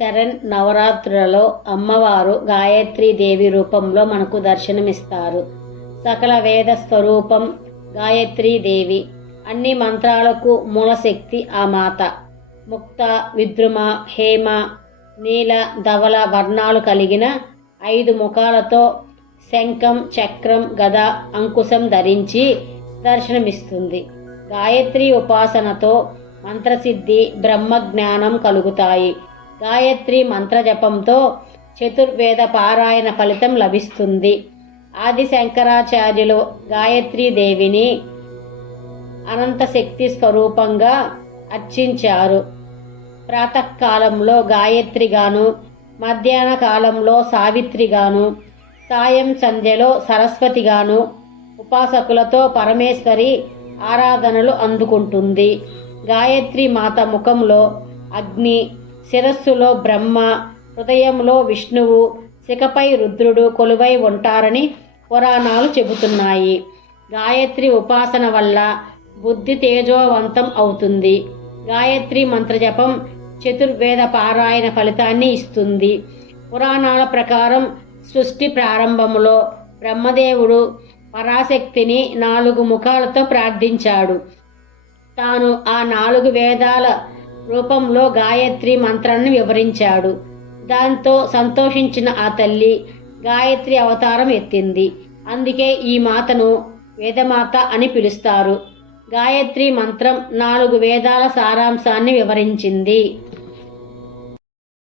శరణ్ నవరాత్రులలో అమ్మవారు దేవి రూపంలో మనకు దర్శనమిస్తారు. సకల వేద స్వరూపం దేవి. అన్ని మంత్రాలకు మూలశక్తి ఆ మాత. ముక్త విద్రుమ హేమ నీల ధవల వర్ణాలు కలిగిన ఐదు ముఖాలతో శంఖం చక్రం గద అంకుశం ధరించి దర్శనమిస్తుంది. గాయత్రి ఉపాసనతో మంత్రసిద్ధి బ్రహ్మజ్ఞానం కలుగుతాయి. గాయత్రి మంత్రజపంతో చతుర్వేద పారాయణ ఫలితం లభిస్తుంది. ఆది శంకరాచార్యులు గాయత్రీ దేవిని అనంత శక్తి స్వరూపంగా అర్చించారు. ప్రాతకాలంలో గాయత్రిగాను మధ్యాహ్న కాలంలో సావిత్రిగాను సాయం సంధ్యలో సరస్వతిగాను ఉపాసకులతో పరమేశ్వరి ఆరాధనలు అందుకుంటుంది. గాయత్రి మాత ముఖంలో అగ్ని శిరస్సులో బ్రహ్మ హృదయంలో విష్ణువు శిఖపై రుద్రుడు కొలువై ఉంటారని పురాణాలు చెబుతున్నాయి. గాయత్రి ఉపాసన వల్ల బుద్ధి తేజోవంతం అవుతుంది. గాయత్రి మంత్రజపం చతుర్వేద పారాయణ ఫలితాన్ని ఇస్తుంది. పురాణాల ప్రకారం సృష్టి ప్రారంభములో బ్రహ్మదేవుడు పరాశక్తిని నాలుగు ముఖాలతో ప్రార్థించాడు. తాను ఆ నాలుగు వేదాల రూపంలో గాయత్రి మంత్రాన్ని వివరించాడు. దాంతో సంతోషించిన ఆ తల్లి గాయత్రి అవతారం ఎత్తింది. అందుకే ఈ మాతను వేదమాత అని పిలుస్తారు. గాయత్రి మంత్రం నాలుగు వేదాల సారాంశాన్ని వివరించింది.